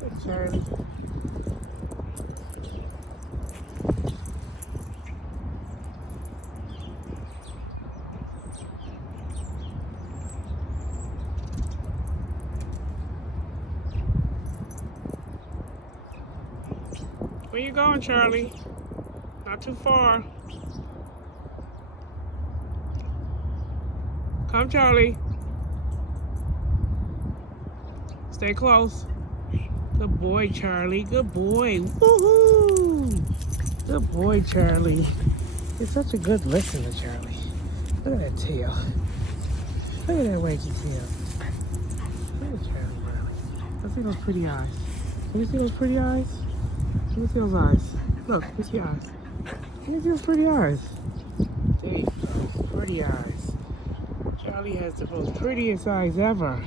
Hey, Charlie. Where you going, Charlie? Not too far. Come, Charlie. Stay close. Good boy, Charlie. Good boy. Woohoo! Good boy, Charlie. You're such a good listener, Charlie. Look at that tail. Look at that wacky tail. Look at Charlie, Charlie. Let's see those pretty eyes. Can you see those pretty eyes? Let me see those eyes. Look, let me see your eyes. Let me see those pretty eyes. There you go. Pretty eyes. Charlie has the most prettiest eyes ever.